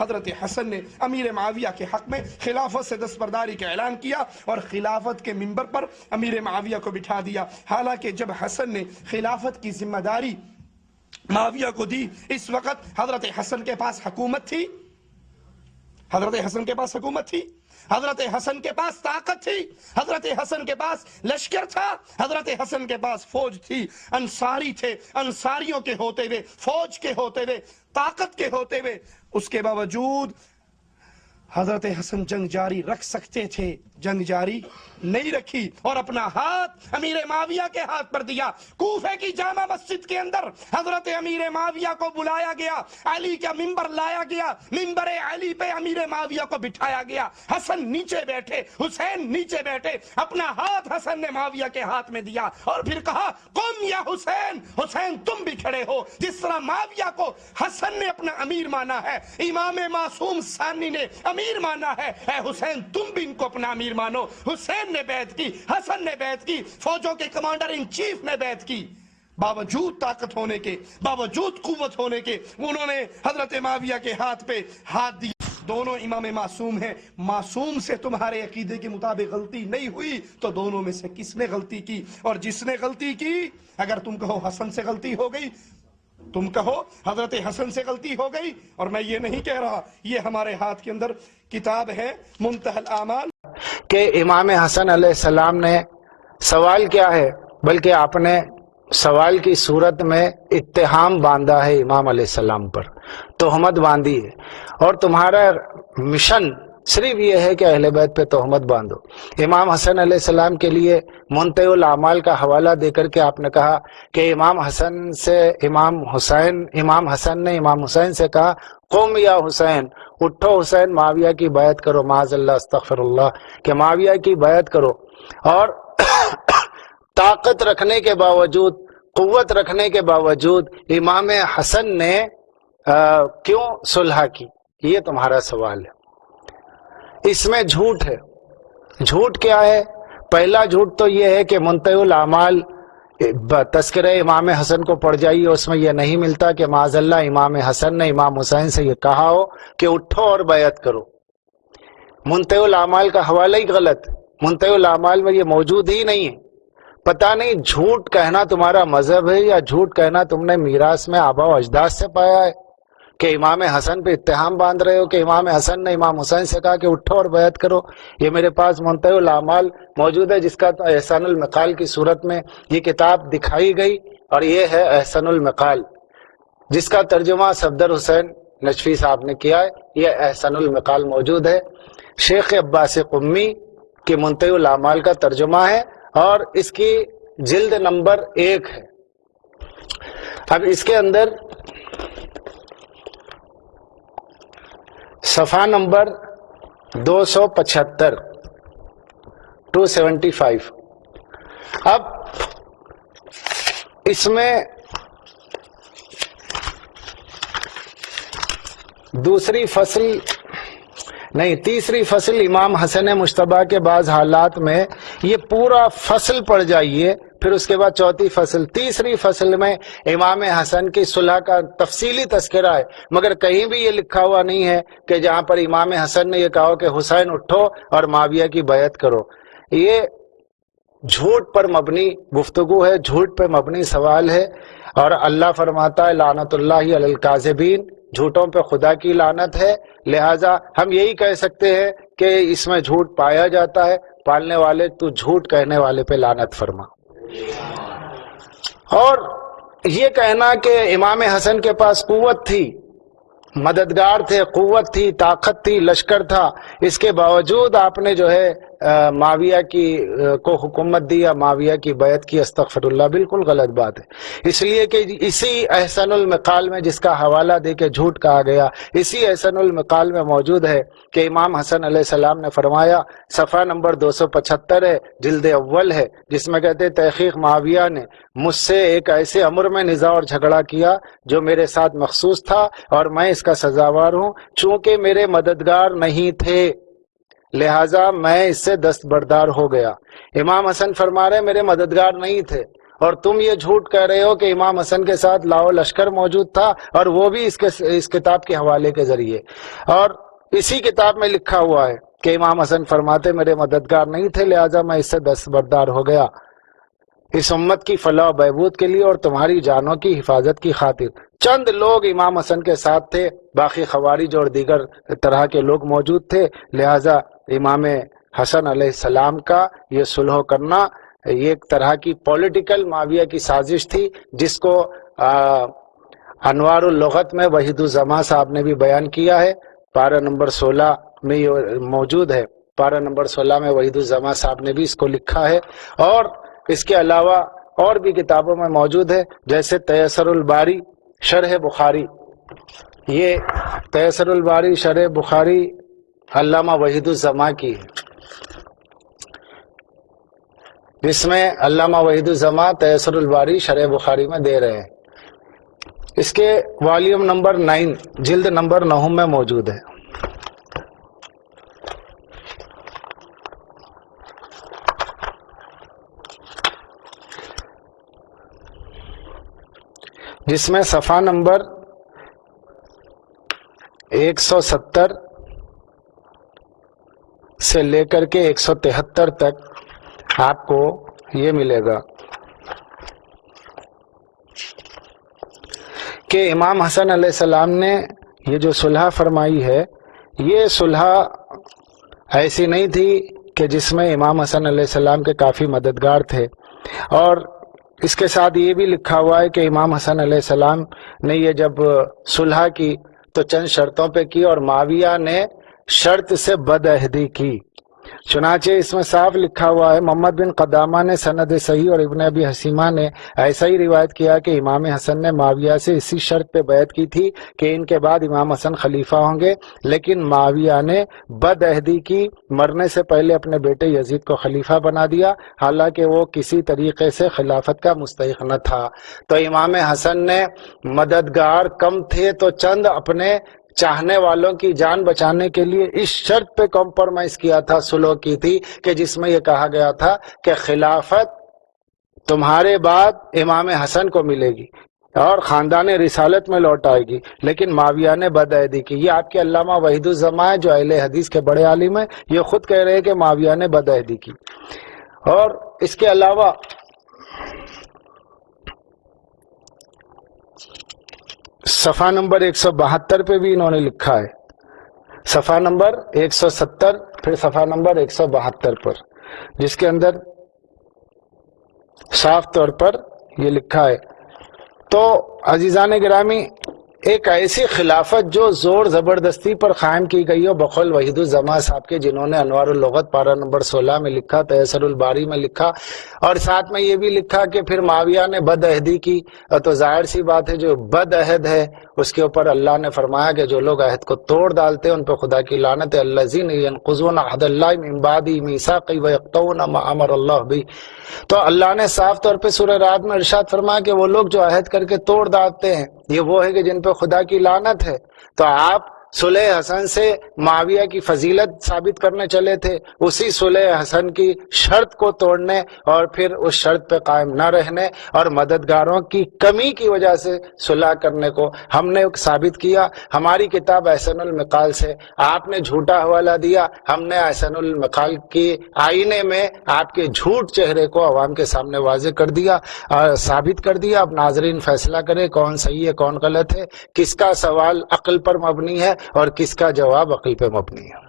حضرت حسن نے امیر معاویہ کے حق میں خلافت سے دستبرداری کا اعلان کیا اور خلافت کے منبر پر امیر معاویہ کو بٹھا دیا۔ حالانکہ جب حسن نے خلافت کی ذمہ داری معاویہ کو دی، اس وقت حضرت حسن کے پاس حکومت تھی، حضرت حسن کے پاس حکومت تھی، حضرت حسن کے پاس طاقت تھی، حضرت حسن کے پاس لشکر تھا، حضرت حسن کے پاس فوج تھی، انصاری تھے، انصاریوں کے ہوتے ہوئے، فوج کے ہوتے ہوئے، طاقت کے ہوتے ہوئے، اس کے باوجود حضرت حسن جنگ جاری رکھ سکتے تھے، جنگ جاری نہیں رکھی اور اپنا ہاتھ امیر معاویہ کے ہاتھ پر دیا۔ کوفے کی جامع مسجد کے اندر حضرت امیر معاویہ کو بلایا گیا، علی کا منبر لایا گیا، منبر علی پہ امیر معاویہ کو بٹھایا گیا، حسن نیچے بیٹھے، حسین نیچے بیٹھے، اپنا ہاتھ حسن نے معاویہ کے ہاتھ میں دیا اور پھر کہا قم یا حسین، حسین تم بھی کھڑے ہو۔ جس طرح معاویہ کو حسن نے اپنا امیر مانا ہے، امام معصوم ثانی نے امیر مانا ہے، اے حسین تم بھی ان کو اپنا امیر مانو۔ حسین نے بیعت کی، حسن نے بیعت کی، فوجوں کے کمانڈر ان چیف نے بیعت کی، باوجود طاقت ہونے کے، باوجود قوت ہونے کے، انہوں نے حضرت معاویہ کے ہاتھ پہ ہاتھ دیا۔ دونوں امام معصوم ہیں، معصوم سے تمہارے عقیدے کے مطابق غلطی نہیں ہوئی تو دونوں میں سے کس نے غلطی کی؟ اور جس نے غلطی کی، اگر تم کہو حسن سے غلطی ہو گئی، تم کہو حضرت حسن سے غلطی ہو گئی، اور میں یہ نہیں کہہ رہا، یہ ہمارے ہاتھ کے اندر کتاب ہے منتہی الاعمال، کہ امام حسن علیہ السلام نے سوال کیا ہے، بلکہ آپ نے سوال کی صورت میں اتہام باندھا ہے امام علیہ السلام پر، تہمت باندھی ہے، اور تمہارا مشن صرف یہ ہے کہ اہل بیت پہ تہمت باندھو۔ امام حسن علیہ السلام کے لیے منتہی الاعمال کا حوالہ دے کر کے آپ نے کہا کہ امام حسن نے امام حسین سے کہا قم یا حسین، اٹھو حسین، معاویہ کی بیعت کرو، معاذ اللہ استغفر اللہ، کہ معاویہ کی بیعت کرو۔ اور طاقت رکھنے کے باوجود، قوت رکھنے کے باوجود امام حسن نے کیوں صلح کی؟ یہ تمہارا سوال ہے۔ اس میں جھوٹ ہے۔ جھوٹ کیا ہے؟ پہلا جھوٹ تو یہ ہے کہ منتہی الاعمال تذکرہ امام حسن کو پڑھ جائیے، اس میں یہ نہیں ملتا کہ معاذ اللہ امام حسن نے امام حسین سے یہ کہا ہو کہ اٹھو اور بیعت کرو۔ منتہی الاعمال کا حوالہ ہی غلط، منتہی الاعمال میں یہ موجود ہی نہیں ہے۔ پتہ نہیں جھوٹ کہنا تمہارا مذہب ہے یا جھوٹ کہنا تم نے میراث میں آبا و اجداد سے پایا ہے، کہ امام حسن پہ اتہام باندھ رہے ہو کہ امام حسن نے امام حسین سے کہا کہ اٹھو اور بیعت کرو۔ یہ میرے پاس منتہی الاعمال موجود ہے، جس کا احسان المقال کی صورت میں یہ کتاب دکھائی گئی، اور یہ ہے احسان المقال، جس کا ترجمہ صفدر حسین نجفی صاحب نے کیا ہے۔ یہ احسان المقال موجود ہے، شیخ عباس قمی کے منتہی الاعمال کا ترجمہ ہے، اور اس کی جلد نمبر 1 ہے۔ اب اس کے اندر صفحہ نمبر 275 275۔ اب اس میں تیسری فصل امام حسن مجتبیٰ کے بعض حالات میں، یہ پورا فصل پڑھ جائیے، پھر اس کے بعد چوتھی فصل۔ تیسری فصل میں امام حسن کی صلح کا تفصیلی تذکرہ ہے، مگر کہیں بھی یہ لکھا ہوا نہیں ہے کہ جہاں پر امام حسن نے یہ کہا کہ حسین اٹھو اور معاویہ کی بیعت کرو۔ یہ جھوٹ پر مبنی گفتگو ہے، جھوٹ پہ مبنی سوال ہے، اور اللہ فرماتا ہے لعنت اللہ علی الکاذبین، جھوٹوں پہ خدا کی لعنت ہے۔ لہٰذا ہم یہی کہہ سکتے ہیں کہ اس میں جھوٹ پایا جاتا ہے، پالنے والے تو جھوٹ کہنے والے پہ لعنت فرما۔ اور یہ کہنا کہ امام حسن کے پاس قوت تھی، مددگار تھے، قوت تھی، طاقت تھی، لشکر تھا، اس کے باوجود آپ نے جو ہے معاویہ کو حکومت دی یا معاویہ کی بیعت کی، استغفر اللہ، بالکل غلط بات ہے۔ اس لیے کہ اسی احسان المقال میں جس کا حوالہ دے کے جھوٹ کہا گیا، اسی احسان المقال میں موجود ہے کہ امام حسن علیہ السلام نے فرمایا، صفحہ نمبر 275 ہے، جلد اول ہے، جس میں کہتے تحقیق معاویہ نے مجھ سے ایک ایسے امر میں نزاع اور جھگڑا کیا جو میرے ساتھ مخصوص تھا، اور میں اس کا سزاوار ہوں، چونکہ میرے مددگار نہیں تھے، لہٰذا میں اس سے دستبردار ہو گیا۔ امام حسن فرما رہے میرے مددگار نہیں تھے، اور تم یہ جھوٹ کہہ رہے ہو کہ امام حسن کے ساتھ لاؤ لشکر موجود تھا، اور وہ بھی اس کتاب کے حوالے کے ذریعے۔ اور اسی کتاب میں لکھا ہوا ہے کہ امام حسن فرماتے میرے مددگار نہیں تھے، لہٰذا میں اس سے دستبردار ہو گیا اس امت کی فلاح و بہبود کے لیے اور تمہاری جانوں کی حفاظت کی خاطر۔ چند لوگ امام حسن کے ساتھ تھے، باقی خوارج اور دیگر طرح کے لوگ موجود تھے، لہٰذا امام حسن علیہ السلام کا یہ صلح کرنا یہ ایک طرح کی پولیٹیکل معاویہ کی سازش تھی، جس کو انوار اللغت میں وحید الزماں صاحب نے بھی بیان کیا ہے، پارہ نمبر 16 میں یہ موجود ہے۔ پارہ نمبر 16 میں وحید الزماں صاحب نے بھی اس کو لکھا ہے، اور اس کے علاوہ اور بھی کتابوں میں موجود ہے، جیسے تیسر الباری شرح بخاری۔ یہ تیسر الباری شرح بخاری علامہ وحید الزماں کی ہے، جس میں علامہ وحید الزماں تیسر الباری شرح بخاری میں دے رہے ہیں۔ اس کے والیوم نمبر 9 جلد نمبر 9 میں موجود ہے۔ جس میں صفحہ نمبر 170 سے لے کر کے 173 تک آپ کو یہ ملے گا کہ امام حسن علیہ السلام نے یہ جو صلح فرمائی ہے، یہ صلح ایسی نہیں تھی کہ جس میں امام حسن علیہ السلام کے کافی مددگار تھے، اور اس کے ساتھ یہ بھی لکھا ہوا ہے کہ امام حسن علیہ السلام نے یہ جب صلح کی تو چند شرطوں پہ کی، اور معاویہ نے شرط سے بدعہدی کی۔ چنانچہ اس میں صاف لکھا ہوا ہے، محمد بن قدامہ نے سند صحیح اور ابن ابی حسیمہ نے ایسا ہی روایت کیا کہ امام حسن نے معاویہ سے اسی شرط پہ بیعت کی تھی کہ ان کے بعد امام حسن خلیفہ ہوں گے، لیکن معاویہ نے بدعہدی کی، مرنے سے پہلے اپنے بیٹے یزید کو خلیفہ بنا دیا، حالانکہ وہ کسی طریقے سے خلافت کا مستحق نہ تھا۔ تو امام حسن نے مددگار کم تھے تو چند اپنے چاہنے والوں کی جان بچانے کے لیے اس شرط پہ کمپرومائز کیا تھا، صلح کی تھی، کہ جس میں یہ کہا گیا تھا کہ خلافت تمہارے بعد امام حسن کو ملے گی اور خاندان رسالت میں لوٹ آئے گی، لیکن معاویہ نے بدعہدی کی۔ یہ آپ کے علامہ وحید الزماں جو اہل حدیث کے بڑے عالم ہیں، یہ خود کہہ رہے ہیں کہ معاویہ نے بدعہدی کی۔ اور اس کے علاوہ صفحہ نمبر 172 پہ بھی انہوں نے لکھا ہے، صفحہ نمبر 170 پھر صفحہ نمبر 172 پر، جس کے اندر صاف طور پر یہ لکھا ہے۔ تو عزیزان گرامی، ایک ایسی خلافت جو زور زبردستی پر قائم کی گئی ہو بقول وحید الزماں صاحب کے، جنہوں نے انوار اللغت پارہ نمبر 16 میں لکھا، تیسر الباری میں لکھا، اور ساتھ میں یہ بھی لکھا کہ پھر معاویہ نے بدعہدی کی، تو ظاہر سی بات ہے جو بدعہد ہے اس کے اوپر اللہ نے فرمایا کہ جو لوگ عہد کو توڑ ڈالتے ہیں ان پہ خدا کی لعنت ہے، الذین ینقضون عہد اللہ من بعد میثاقہ ویقطعون ما امر اللہ بہ۔ تو اللہ نے صاف طور پہ سورہ رعد میں ارشاد فرمایا کہ وہ لوگ جو عہد کر کے توڑ ڈالتے ہیں یہ وہ ہے کہ جن پہ خدا کی لعنت ہے۔ تو آپ صلح حسن سے معاویہ کی فضیلت ثابت کرنے چلے تھے، اسی صلح حسن کی شرط کو توڑنے اور پھر اس شرط پہ قائم نہ رہنے اور مددگاروں کی کمی کی وجہ سے صلح کرنے کو ہم نے ثابت کیا۔ ہماری کتاب احسن المقال سے آپ نے جھوٹا حوالہ دیا، ہم نے احسن المقال کی آئینے میں آپ کے جھوٹ چہرے کو عوام کے سامنے واضح کر دیا اور ثابت کر دیا۔ اب ناظرین فیصلہ کرے کون صحیح ہے کون غلط ہے، کس کا سوال عقل پر مبنی ہے اور کس کا جواب عقل پہ مبنی ہے۔